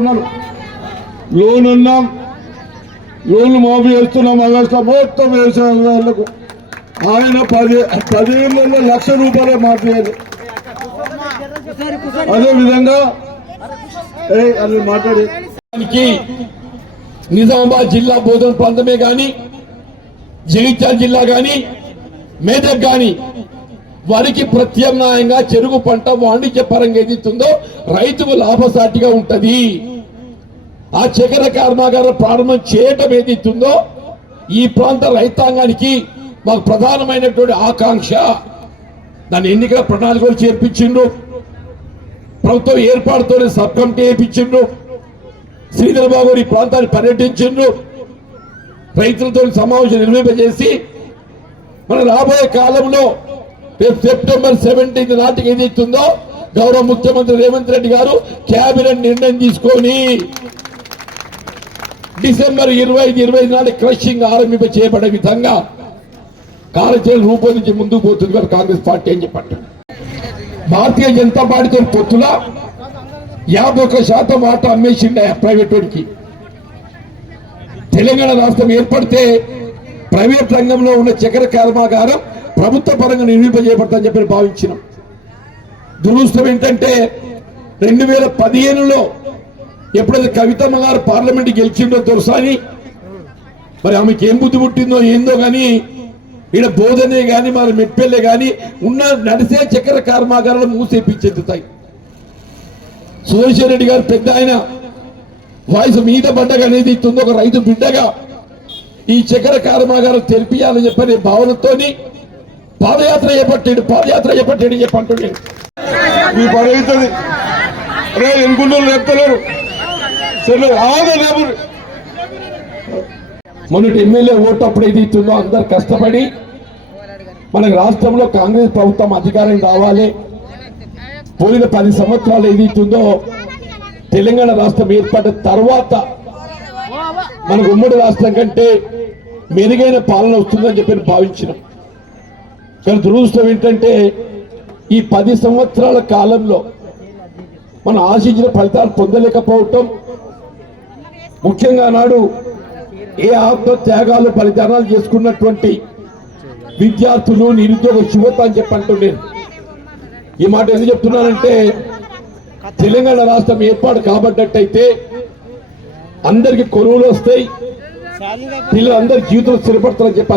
ఉన్నారు. లోన్ ఉన్నాం. లోన్లు మాఫీ చేస్తున్నాం. ఆగస్టు మొత్తం వ్యవసాయాలకు ఆయన పది పదిహేను లక్ష రూపాయలు మాఫీ అదేవిధంగా ఏ అది మాట్లాడి. నిజామాబాద్ జిల్లా బోధన ప్రాంతమే కానీ జగిత్యాల జిల్లా కానీ మేదక్ కానీ వారికి ప్రత్యామ్నాయంగా చెరుకు పంట వాణిజ్య పరంగా ఏదైతుందో రైతుకు లాభసాటిగా ఉంటది. ఆ చక్కెర కర్మాగారం ప్రారంభం చేయటం ఏదైతుందో ఈ ప్రాంత రైతాంగానికి మాకు ప్రధానమైనటువంటి ఆకాంక్ష. దాని ఎన్నికల ప్రణాళికలు చేర్పించిండు ప్రభుత్వం ఏర్పాటుతోనే సబ్ కమిటీ వేయించిండు శ్రీధర్ బాబు ఈ ప్రాంతాన్ని పర్యటించిండ్రు. రైతులతో సమావేశం నిర్వహింపజేసి మన రాబోయే కాలంలో సెప్టెంబర్ సెవెంటీన్త్ నాటికి ఏదైతుందో గౌరవ ముఖ్యమంత్రి రేవంత్ రెడ్డి గారు కేబినెట్ నిర్ణయం తీసుకొని డిసెంబర్ ఇరవై ఐదు ఇరవై ఐదు నాటి క్రషింగ్ ఆరంభింప చేయబడే విధంగా కార్యాచరణ రూపొందించి ముందుకు పోతుంది వారు కాంగ్రెస్ పార్టీ అని చెప్పండి. భారతీయ జనతా పార్టీతో పొత్తుల యాభై ఒక్క శాతం ఆట అమ్మేసిండే ప్రైవేట్ వాడికి. తెలంగాణ రాష్ట్రం ఏర్పడితే ప్రైవేట్ రంగంలో ఉన్న చక్కెర కర్మాగారం ప్రభుత్వ పరంగా నిర్మింపజేయబడతాని చెప్పి భావించినాం. దురదృష్టం ఏంటంటే రెండు వేల పదిహేనులో ఎప్పుడైతే కవితమ్మ గారు పార్లమెంట్ గెలిచిండో దొరసాని మరి ఆమెకి ఏం బుద్ధి పుట్టిందో ఏందో కానీ ఈడ బోధనే కానీ మరి మెట్పెల్లే కానీ ఉన్న నడిసే చక్కెర కర్మాగారాలు మూసేపించెత్తుతాయి సురేశ్వర రెడ్డి గారు పెద్ద ఆయన వాయిస్ మీద పడ్డగా అనేది ఇస్తుంది ఒక రైతు బిడ్డగా ఈ చక్కెర కర్మాగారం తెలిపియాలని చెప్పని భావనతోని పాదయాత్ర చేపట్టాడు పాదయాత్ర చేపట్టాడు చెప్పంటున్నాడు మీ పని అవుతుంది రే ఎన్నుకుంటారు చెప్తలేరు. సరే రేపు మొన్నటి ఎమ్మెల్యే ఓటు అప్పుడు ఏది ఇస్తుందో అందరు కష్టపడి మనకు రాష్ట్రంలో కాంగ్రెస్ ప్రభుత్వం అధికారం రావాలి. పోయిన పది సంవత్సరాలు ఏది ఇస్తుందో తెలంగాణ రాష్ట్రం ఏర్పడిన తర్వాత మనకు ఉమ్మడి రాష్ట్రం కంటే మెరుగైన పాలన వస్తుందని చెప్పి భావించినాం. కానీ దురదృష్టం ఏంటంటే ఈ పది సంవత్సరాల కాలంలో మనం ఆశించిన ఫలితాలు పొందలేకపోవటం. ముఖ్యంగా నాడు ఏ ఆత్మ త్యాగాలు బలిదానాలు చేసుకున్నటువంటి విద్యార్థులు నిరుద్యోగ యువత అని చెప్పి నేను ఈ మాట ఎందుకు చెప్తున్నానంటే తెలంగాణ రాష్ట్రం ఏర్పాటు కాబడ్డట్టయితే అందరికి కొనుగోలు వస్తాయి. పిల్లలందరి జీవితం స్థిరపడతారని చెప్పి